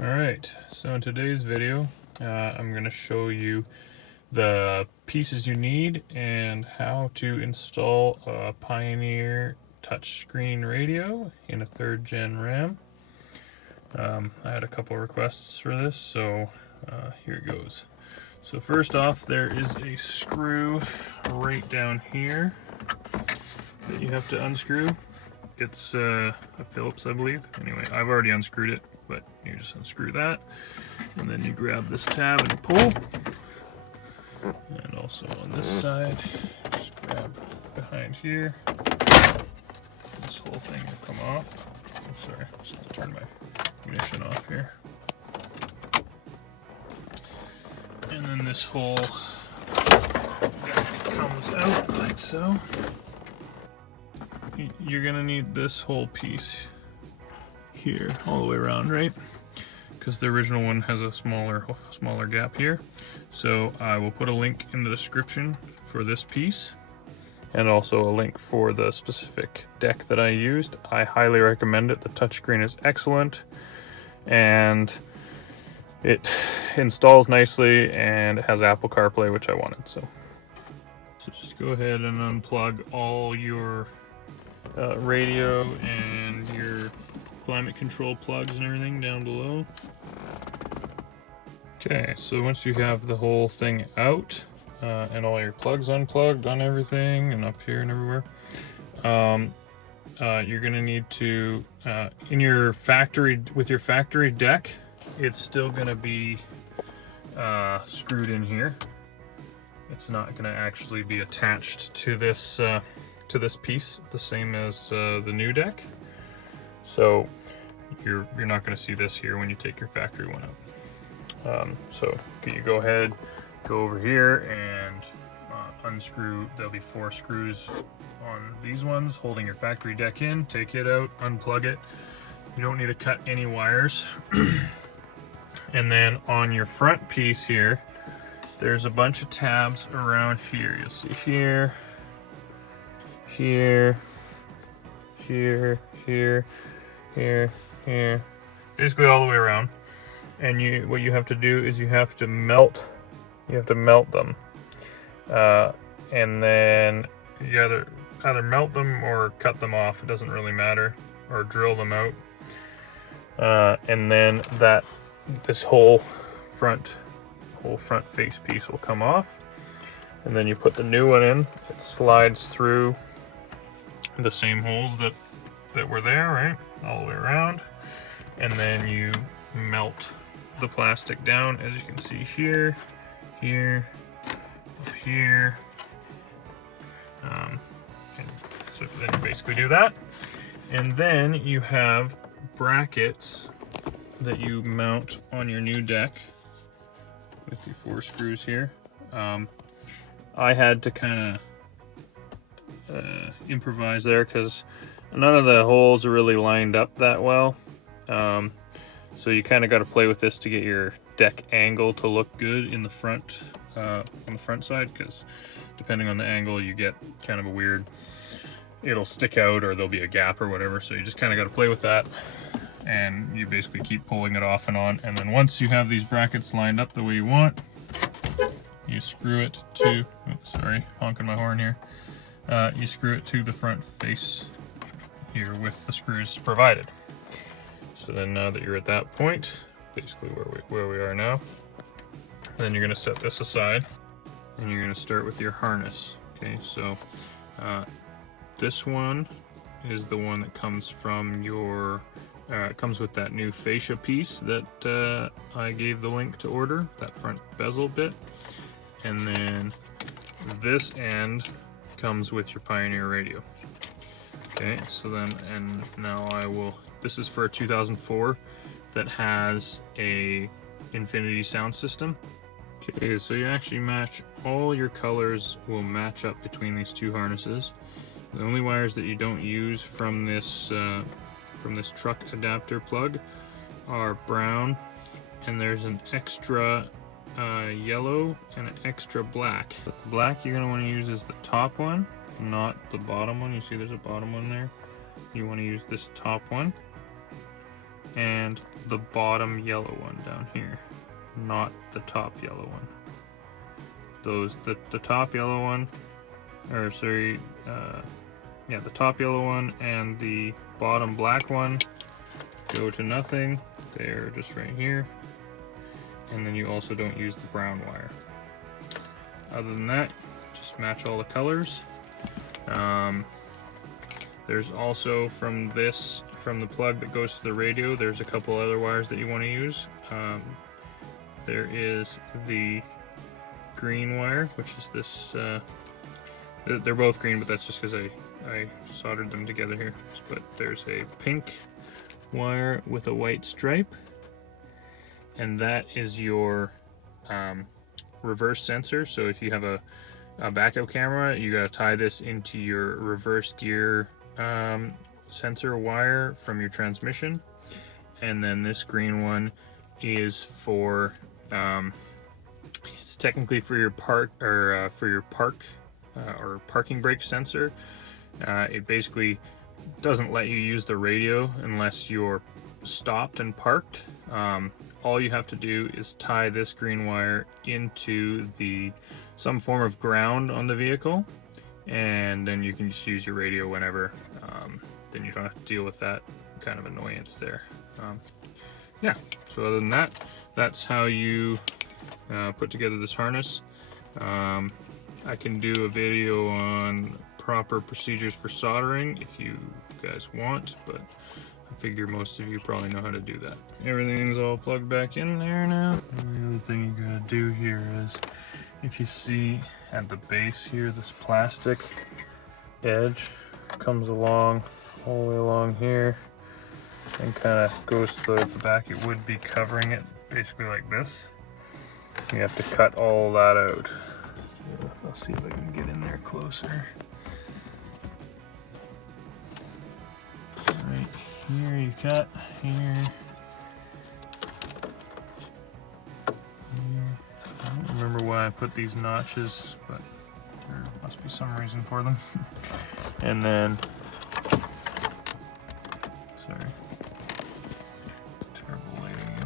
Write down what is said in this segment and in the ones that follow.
Alright, so in today's video I'm going to show you the pieces you need and how to install a Pioneer touchscreen radio in a 3rd gen RAM. I had a couple requests for this, so here it goes. So first off, there is a screw right down here that you have to unscrew. It's a Phillips, I believe. Anyway, I've already unscrewed it, but you just unscrew that, and then you grab this tab and you pull. And also on this side, just grab behind here. This whole thing will come off. Oh, sorry, just gonna turn my ignition off here. And then this whole comes out like so. You're gonna need this whole piece here all the way around, right? Because the original one has a smaller gap here. So I will put a link in the description for this piece, and also a link for the specific deck that I used. I highly recommend it. The touchscreen is excellent, and it installs nicely, and it has Apple CarPlay, which I wanted. So just go ahead and unplug all your radio and your climate control plugs and everything down below. Okay, so once you have the whole thing out and all your plugs unplugged on everything and up here and everywhere, you're going to need to, in your factory, with your factory deck, it's still going to be screwed in here. It's not going to actually be attached to this piece, the same as the new deck. So you're not going to see this here when you take your factory one out. So you go ahead, go over here and unscrew. There'll be 4 screws on these ones holding your factory deck in. Take it out, unplug it. You don't need to cut any wires. And then on your front piece here, there's a bunch of tabs around here. You'll see here, here, here, here, here, basically all the way around. And what you have to do is you have to melt them, and then you either melt them or cut them off. It doesn't really matter, or drill them out. And then this whole front face piece will come off, and then you put the new one in. It slides through the same holes that were there, right, all the way around, and then you melt the plastic down, as you can see here, here, up here. And so then you basically do that, and then you have brackets that you mount on your new deck with your 4 screws here. I had to kind of improvise there because none of the holes are really lined up that well. So you kind of got to play with this to get your deck angle to look good in the front, on the front side, because depending on the angle you get kind of a weird, it'll stick out or there'll be a gap or whatever. So you just kind of got to play with that, and you basically keep pulling it off and on. And then once you have these brackets lined up the way you want, you screw it to, sorry, honking my horn here. You screw it to the front face here with the screws provided. So then now that you're at that point, basically where we are now, then you're going to set this aside and you're going to start with your harness. Okay, so this one is the one that comes from your, it comes with that new fascia piece that I gave the link to order, that front bezel bit. And then this end comes with your Pioneer radio. Okay, so then, and now this is for a 2004 that has a Infinity sound system. Okay, so you actually match, all your colors will match up between these 2 harnesses. The only wires that you don't use from this truck adapter plug are brown, and there's an extra yellow and an extra black. The black you're going to want to use is the top one, not the bottom one. You see there's a bottom one there. You want to use this top one. and the bottom yellow one down here, not the top yellow one. The top yellow one, or sorry, yeah, the top yellow one and the bottom black one go to nothing. They're just right here. And then you also don't use the brown wire. Other than that, just match all the colors. There's also from the plug that goes to the radio, there's a couple other wires that you want to use. There is the green wire, which is this, they're both green, but that's just because I soldered them together here. But there's a pink wire with a white stripe, and that is your reverse sensor. So if you have a backup camera, you gotta tie this into your reverse gear sensor wire from your transmission. And then this green one is for it's technically for your parking brake sensor. It basically doesn't let you use the radio unless you're stopped and parked. All you have to do is tie this green wire into some form of ground on the vehicle, and then you can just use your radio whenever. Then you don't have to deal with that kind of annoyance there. Yeah, so other than that, that's how you put together this harness. I can do a video on proper procedures for soldering if you guys want, but I figure most of you probably know how to do that. Everything's all plugged back in there now. And the other thing you gotta do here is, if you see at the base here, this plastic edge comes along all the way along here and kind of goes to the back. It would be covering it basically like this. You have to cut all that out. I'll see if I can get in there closer. Right here you cut, here. I don't remember why I put these notches, but there must be some reason for them. And then, sorry, terrible lighting in.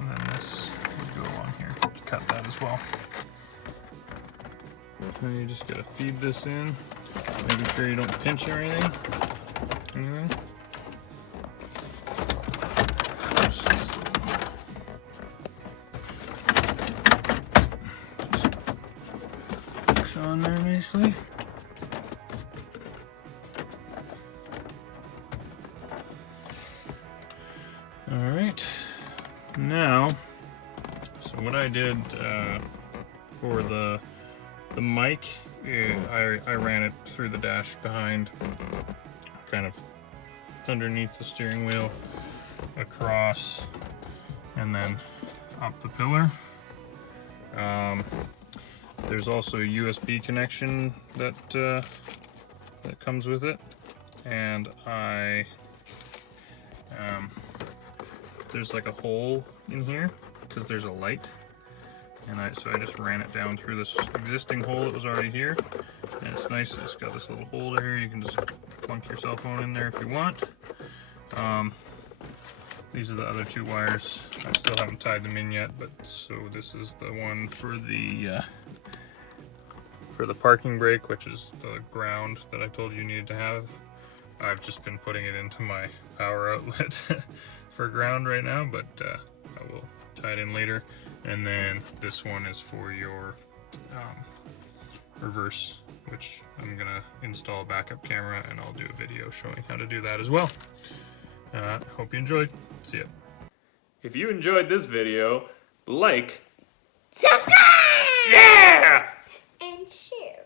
And then this would go on here. Cut that as well. Then you just gotta feed this in, making sure you don't pinch or anything. Just on there nicely. All right, now, so what I did for the mic, I ran it through the dash behind, kind of underneath the steering wheel, across, and then up the pillar. There's also a USB connection that comes with it, and there's like a hole in here because there's a light. And so I just ran it down through this existing hole that was already here. And it's nice, it's got this little holder here. You can just plunk your cell phone in there if you want. These are the other two wires. I still haven't tied them in yet, but so this is the one for the parking brake, which is the ground that I told you needed to have. I've just been putting it into my power outlet for ground right now, but I will tie it in later. And then this one is for your reverse, which I'm gonna install a backup camera, and I'll do a video showing how to do that as well. Hope you enjoyed. See ya. If you enjoyed this video, like, subscribe, yeah, and share.